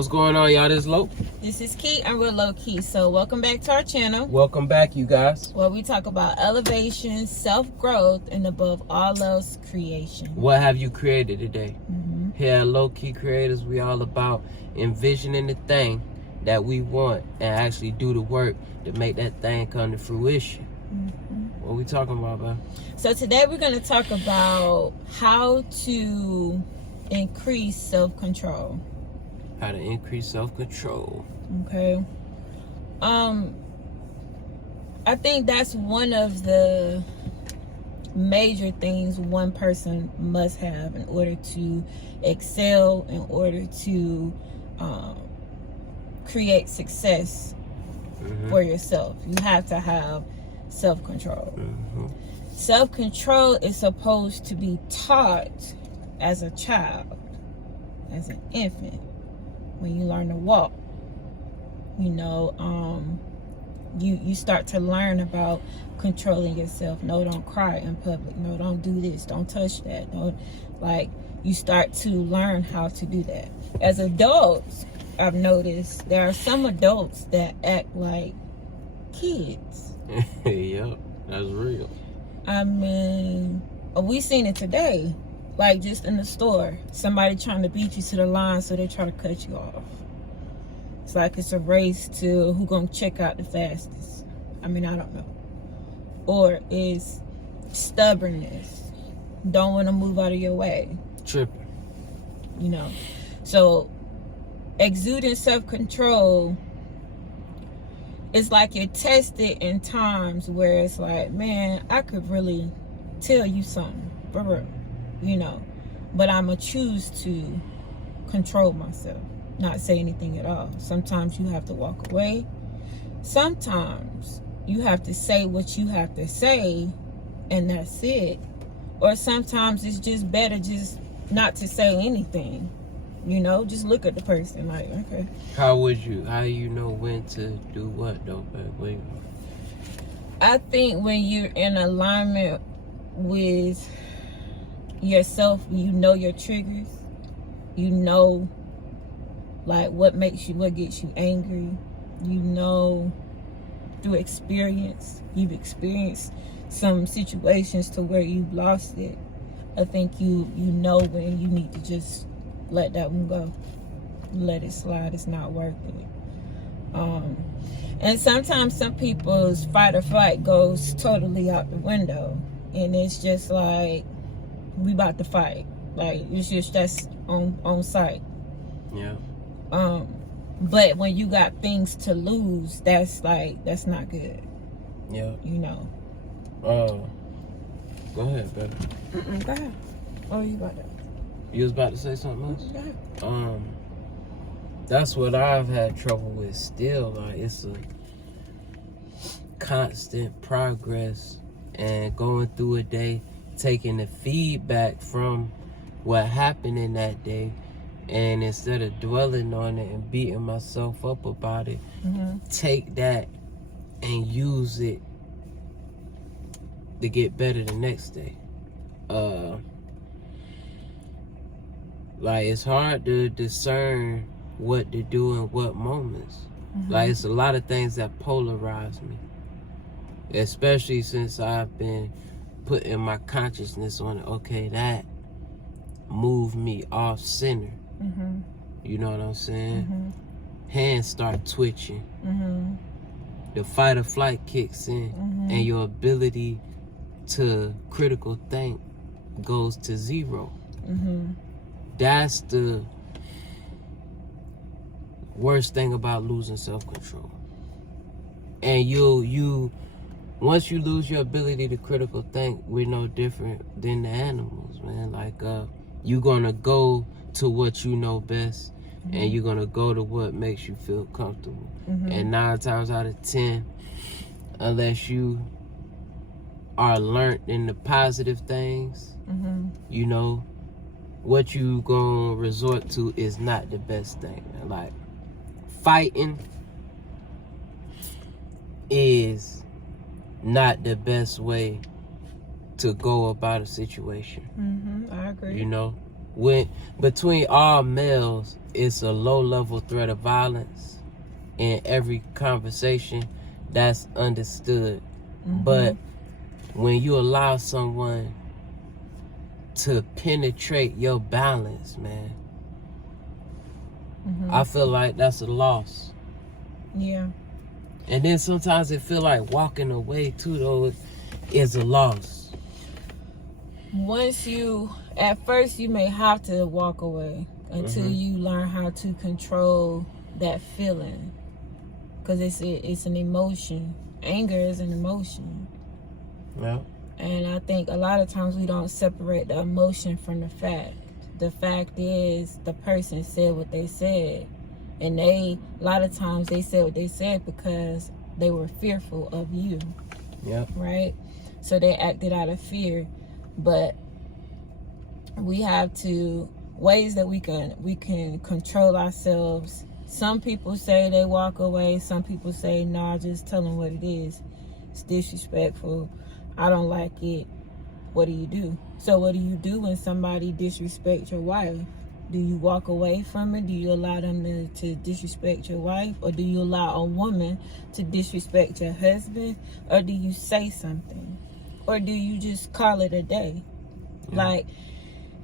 What's going on, y'all? This is Low. This is Key, and we're Low Key. So welcome back to our channel. Welcome back, you guys. Where we talk about elevation, self-growth, and above all else, creation. What have you created today? Here at Low Key Creators, we all about envisioning the thing that we want and actually do the work to make that thing come to fruition. What we talking about, man? So today we're going to talk about how to increase self-control. How to increase self-control. Okay. I think that's one of the major things one person must have in order to excel, in order to create success for yourself. You have to have self-control. Self-control is supposed to be taught as a child, as an infant. When you learn to walk, you start to learn about controlling yourself. No, don't cry in public. No, don't do this. Don't touch that. You start to learn how to do that. As adults, I've noticed there are some adults that act like kids. Yep, that's real. I mean, we seen it today. Like just in the store, somebody trying to beat you to the line, so they try to cut you off. It's like it's a race to who gonna check out the fastest. I mean, I don't know. Or it's stubbornness, don't want to move out of your way. Tripping. So exuding self-control, it's like you're tested in times where it's like, man, I could really tell you something, for real. But I'm going to choose to control myself, not say anything at all. Sometimes you have to walk away. Sometimes you have to say what you have to say, and that's it. Or sometimes it's just better just not to say anything. Just look at the person like, okay. How do you know when to do what, though, babe? I think when you're in alignment with yourself, your triggers, what gets you angry, through experience, you've experienced some situations to where you've lost it. I think you know when you need to just let that one go, let it slide. It's not worth it. And sometimes some people's fight or flight goes totally out the window, and it's just like, we about to fight. Like, it's just that's on sight. Yeah. But when you got things to lose, that's not good. Yeah. Go ahead, baby. Go ahead. Oh, you about to? You was about to say something else? Go ahead. That's what I've had trouble with still. Like, it's a constant progress and going through a day, taking the feedback from what happened in that day, and instead of dwelling on it and beating myself up about it, take that and use it to get better the next day. It's hard to discern what to do in what moments. Like, it's a lot of things that polarize me, especially since I've been putting my consciousness on it. Okay, that moved me off center. You know what I'm saying? Hands start twitching. The fight or flight kicks in, and your ability to critical think goes to zero. That's the worst thing about losing self-control. And you once you lose your ability to critical think, we're no different than the animals, man. Like, you're gonna go to what you know best, and you're gonna go to what makes you feel comfortable. And 9 times out of 10, unless you are learned in the positive things, what you gonna resort to is not the best thing, man. Like, fighting is not the best way to go about a situation. I agree. when between all males, it's a low level threat of violence in every conversation. That's understood. But when you allow someone to penetrate your balance, man, I feel like that's a loss. Yeah. And then sometimes it feel like walking away too, though, is a loss. At first you may have to walk away until you learn how to control that feeling, because it's an emotion. Anger is an emotion. Yeah. And I think a lot of times we don't separate the emotion from the fact. The fact is the person said what they said, and a lot of times they said what they said because they were fearful of you. Yeah. Right? So they acted out of fear. But we have ways that we can control ourselves. Some people say they walk away. Some people say, nah, just tell them what it is. It's disrespectful. I don't like it. What do you do? So what do you do when somebody disrespects your wife? Do you walk away from it? Do you allow them to disrespect your wife? Or do you allow a woman to disrespect your husband? Or do you say something? Or do you just call it a day? Yeah. Like,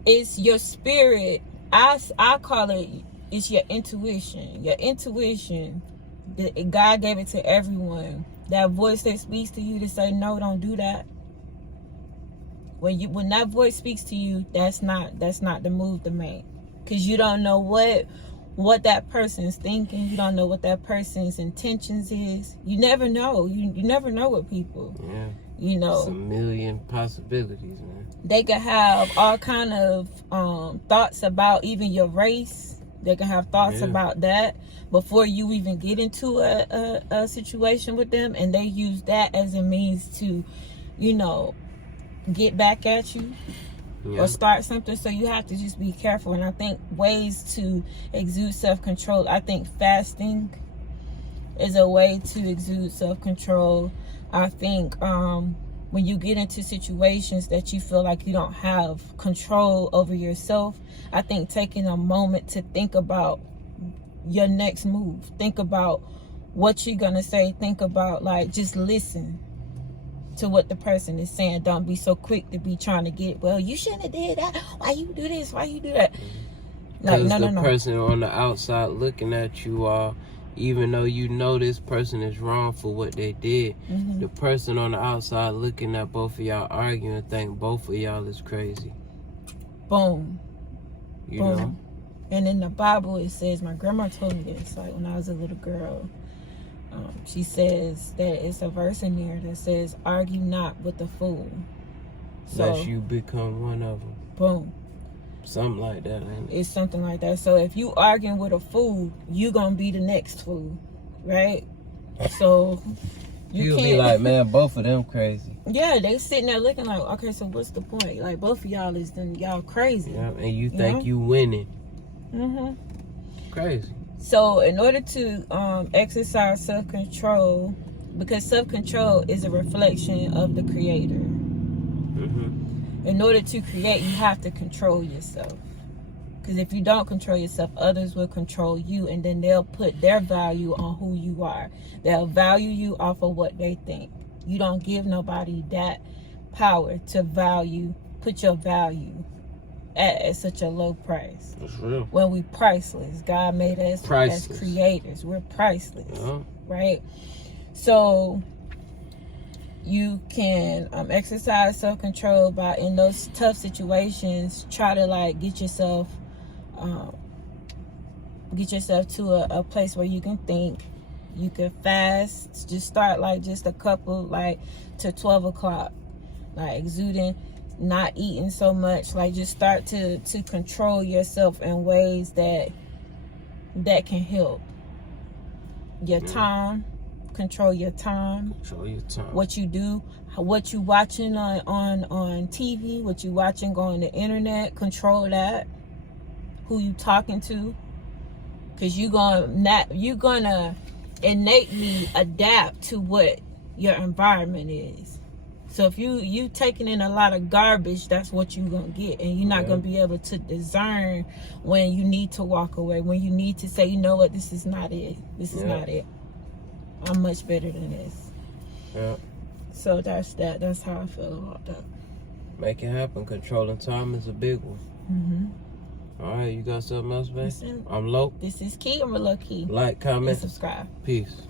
it's your spirit. I call it, it's your intuition. Your intuition, God gave it to everyone. That voice that speaks to you to say, no, don't do that. When that voice speaks to you, that's not the move to make. Because you don't know what that person's thinking. You don't know what that person's intentions is. You never know. You never know with people. Yeah. You know. It's a million possibilities, man. They could have all kind of thoughts about even your race. They can have thoughts about that before you even get into a situation with them, and they use that as a means to, get back at you or start something. So you have to just be careful. And I think ways to exude self-control, I think fasting is a way to exude self-control. I think when you get into situations that you feel like you don't have control over yourself, I think taking a moment to think about your next move, think about what you're gonna say, think about, like, just listen to what the person is saying. Don't be so quick to be trying to get, well, you shouldn't have did that, why you do this, why you do that. Like, no. The person on the outside looking at you, even though you know this person is wrong for what they did, the person on the outside looking at both of y'all arguing think both of y'all is crazy. Boom. You know? And in the Bible it says, my grandma told me this, like, when I was a little girl. She says that it's a verse in there that says, argue not with a fool. So, lest you become one of them. Boom. Something like that, ain't it? It's something like that. So if you arguing with a fool, you gonna be the next fool, right? So you'll be like, man, both of them crazy. Yeah, they sitting there looking like, okay, so what's the point? Like, both of y'all y'all crazy. Yeah, and you think you winning. Crazy. So in order to exercise self-control, because self-control is a reflection of the Creator. In order to create, you have to control yourself. Because if you don't control yourself, others will control you, and then they'll put their value on who you are. They'll value you off of what they think. You don't give nobody that power to put your value at such a low price. That's real. When we priceless. God made us as creators. We're priceless. Right? So you can exercise self-control by, in those tough situations, try to, like, get yourself to a place where you can think. You can fast. Just start, like, just a couple, like, to 12 o'clock. Like, exuding, not eating so much. Like, just start to control yourself in ways that can help. Your time. Control your time. Control your time. What you do, what you watching on TV, what you watching on the internet, control that. Who you talking to, because you're gonna innately adapt to what your environment is. So if you taking in a lot of garbage, that's what you're gonna get, and you're not gonna be able to discern when you need to walk away, when you need to say, you know what, this is not it. This is not it. I'm much better than this. Yeah. So that's that. That's how I feel about that. Make it happen. Controlling time is a big one. All right, you got something else, babe? Listen, I'm Low. this is Key. I'm Low Key. Like, comment, And subscribe. peace.